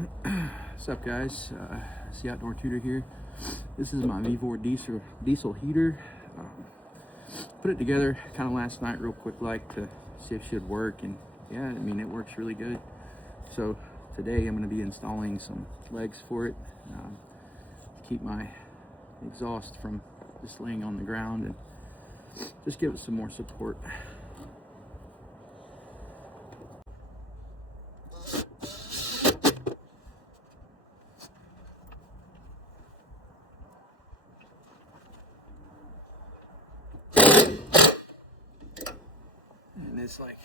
What's up, guys? It's the Outdoor Tutor here. This is my Vevor diesel heater. Put it together kind of last night real quick, like, to see if it should work, and yeah, I mean, it works really good. So today I'm going to be installing some legs for it to keep my exhaust from just laying on the ground and just give it some more support. And it's like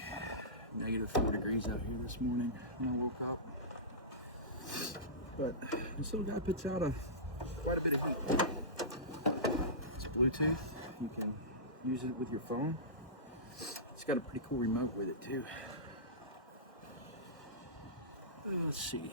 -4 degrees out here this morning when I woke up. But this little guy puts out quite a bit of heat. It's Bluetooth. You can use it with your phone. It's got a pretty cool remote with it too. Let's see.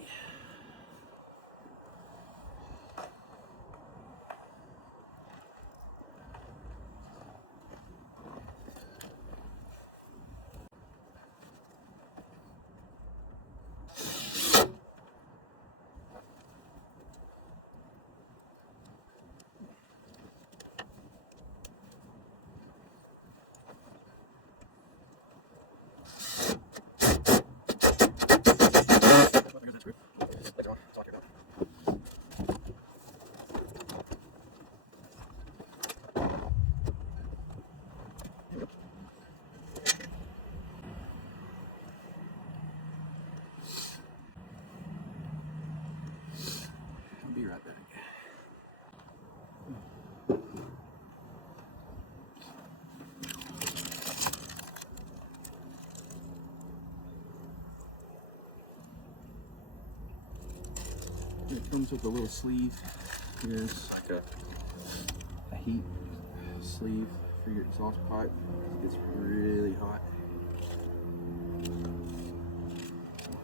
I'll be right back. It comes with a little sleeve. Here's like a heat sleeve for your exhaust pipe. It gets really hot.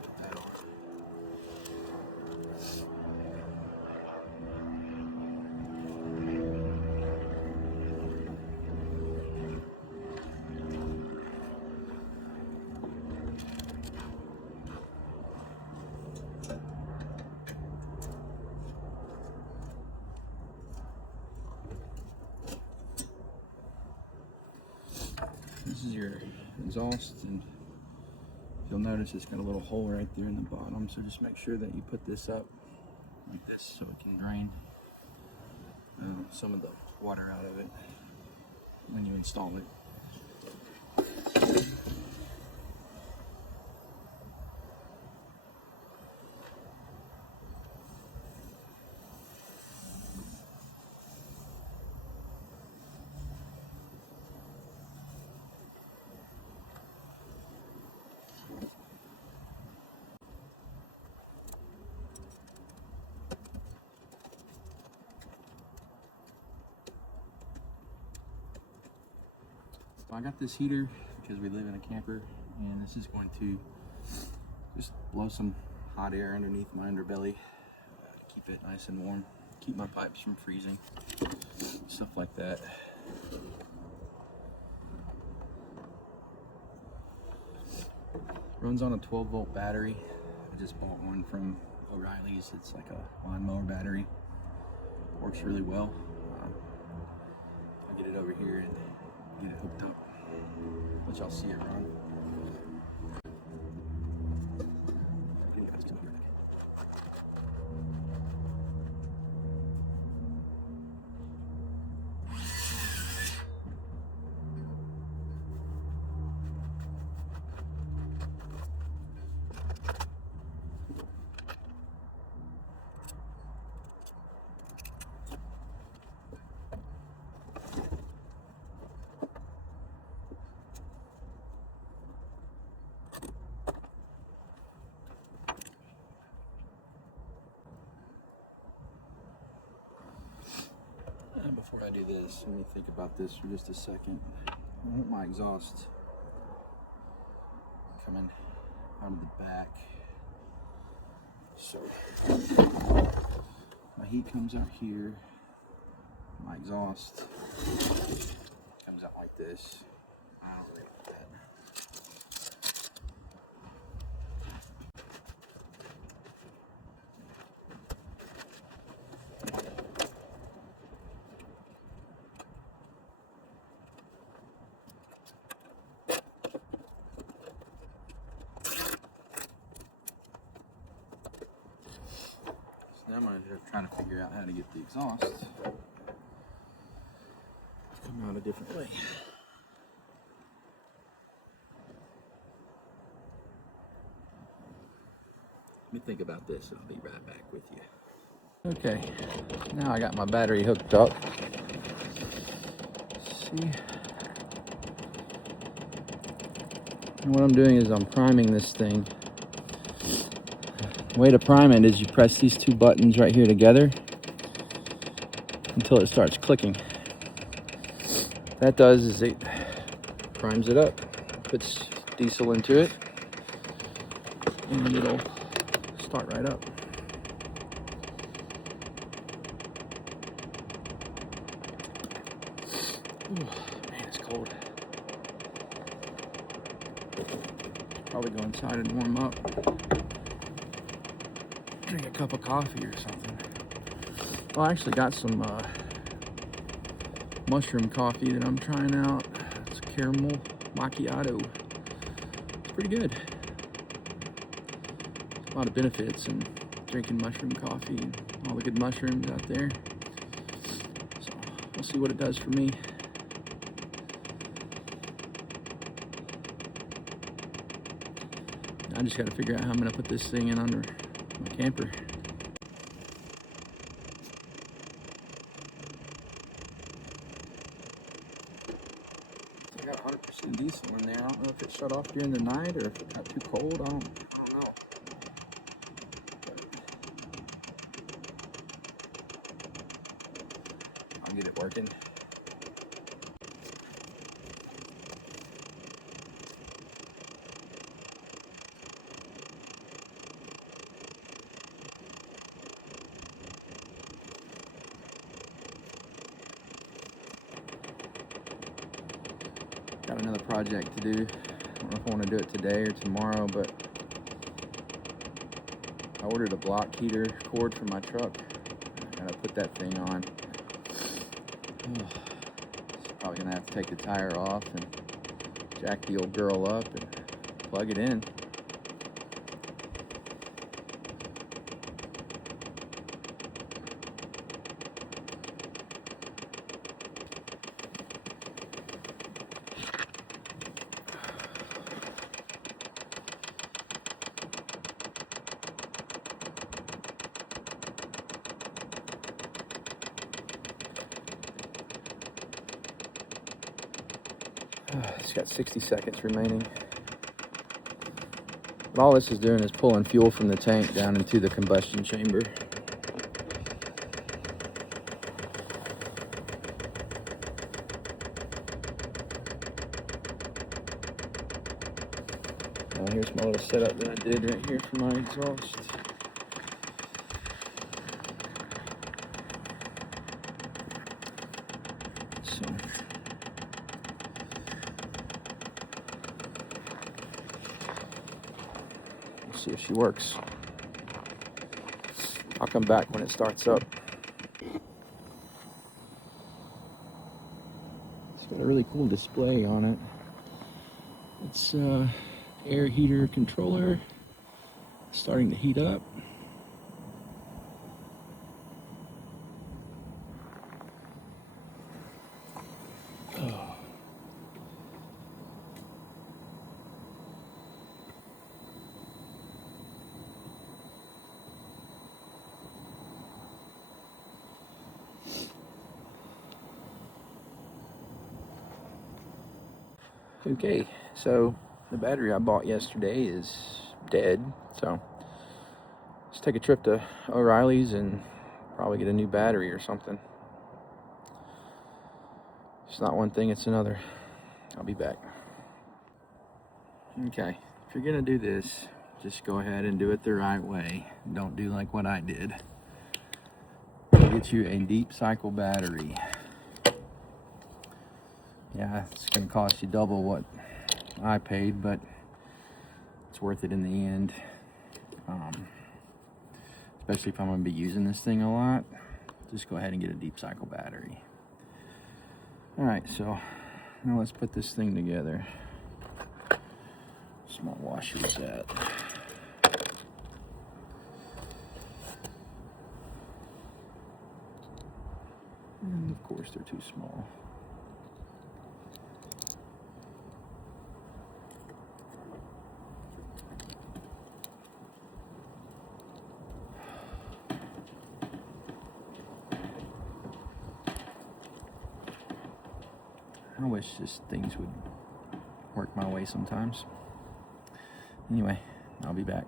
Put that on. This is your exhaust, and you'll notice it's got a little hole right there in the bottom, so just make sure that you put this up like this so it can drain some of the water out of it when you install it. So I got this heater because we live in a camper, and this is going to just blow some hot air underneath my underbelly to keep it nice and warm, keep my pipes from freezing, stuff like that. Runs on a 12-volt battery. I just bought one from O'Reilly's. It's like a lawnmower battery. Works really well. I'll get it over here and get it hooked up. Let y'all see it run. And before I do this, let me think about this for just a second. I want my exhaust coming out of the back. So my heat comes out here, my exhaust comes out like this. I don't really want that. I'm going to try to figure out how to get the exhaust to come out a different way. Let me think about this and I'll be right back with you. Okay, now I got my battery hooked up. Let's see. And what I'm doing is I'm priming this thing. The way to prime it is you press these two buttons right here together until it starts clicking. What that does is it primes it up, puts diesel into it, and it'll start right up. Ooh, man, it's cold. Probably go inside and warm up. Drink a cup of coffee or something. Well, I actually got some mushroom coffee that I'm trying out. It's caramel macchiato. It's pretty good. A lot of benefits in drinking mushroom coffee and all the good mushrooms out there. So we'll see what it does for me. I just got to figure out how I'm going to put this thing in under my camper. I got 100% diesel in there. I don't know if it shut off during the night or if it got too cold. I don't know. I'll get it working. Got another project to do. I don't know if I want to do it today or tomorrow, but I ordered a block heater cord for my truck. I gotta put that thing on. Probably gonna have to take the tire off and jack the old girl up and plug it in. It's got 60 seconds remaining. But all this is doing is pulling fuel from the tank down into the combustion chamber. Now here's my little setup that I did right here for my exhaust. So we'll see if she works. I'll come back when it starts up. It's got a really cool display on it. It's air heater controller, starting to heat up. Oh. Okay, so the battery I bought yesterday is dead, so let's take a trip to O'Reilly's and probably get a new battery or something. It's not one thing, it's another. I'll be back. Okay, if you're gonna do this, just go ahead and do it the right way. Don't do like what I did. Get you a deep cycle battery. Yeah, it's gonna cost you double what I paid, but it's worth it in the end. Especially if I'm gonna be using this thing a lot, just go ahead and get a deep cycle battery. All right, so now let's put this thing together. Small washer's at. course, they're too small. I wish just things would work my way sometimes. Anyway, I'll be back.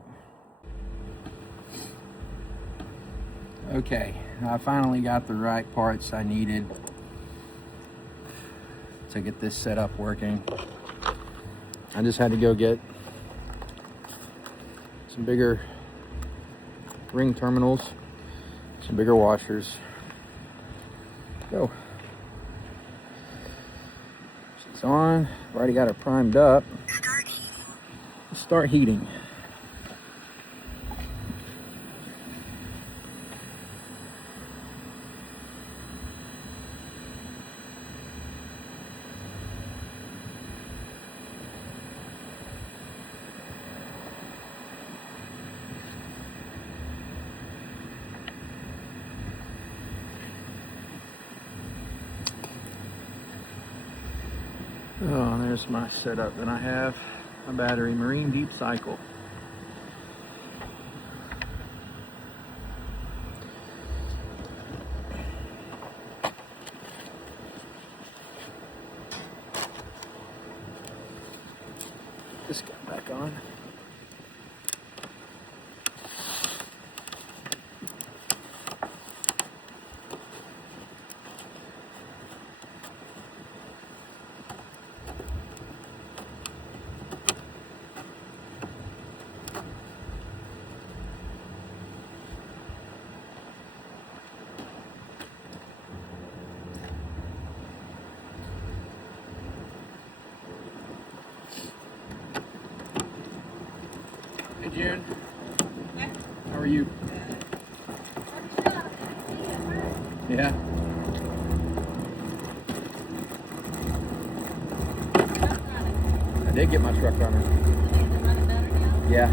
Okay, I finally got the right parts I needed to get this setup working. I just had to go get some bigger ring terminals, some bigger washers. Go. She's on. I've already got her primed up. Let's start heating. Oh, there's my setup that I have. My battery, Marine Deep Cycle. This guy back on. Hey June, how are you? Yeah. I did get my truck runner. Yeah.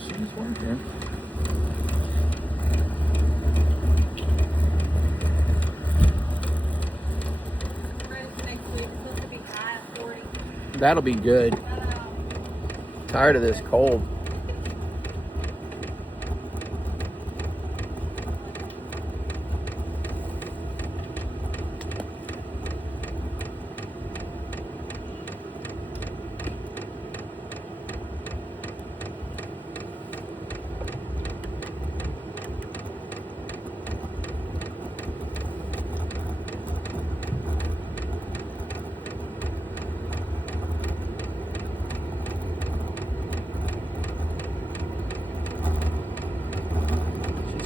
She's working. That'll be good. Tired of this cold.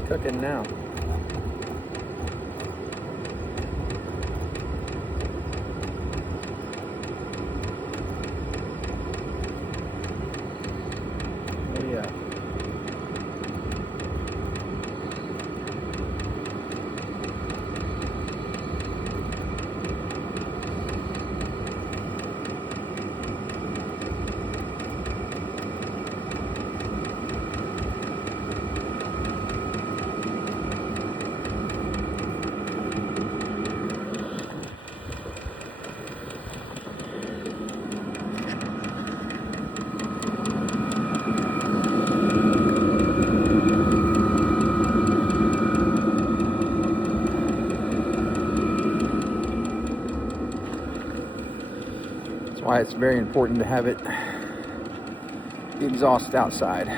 Cooking now. Oh yeah. Why it's very important to have the exhaust outside.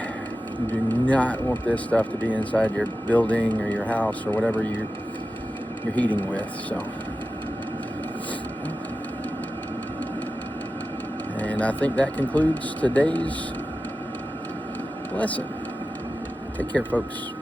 You do not want this stuff to be inside your building or your house or whatever you're heating with. So, and I think that concludes today's lesson. Take care, folks.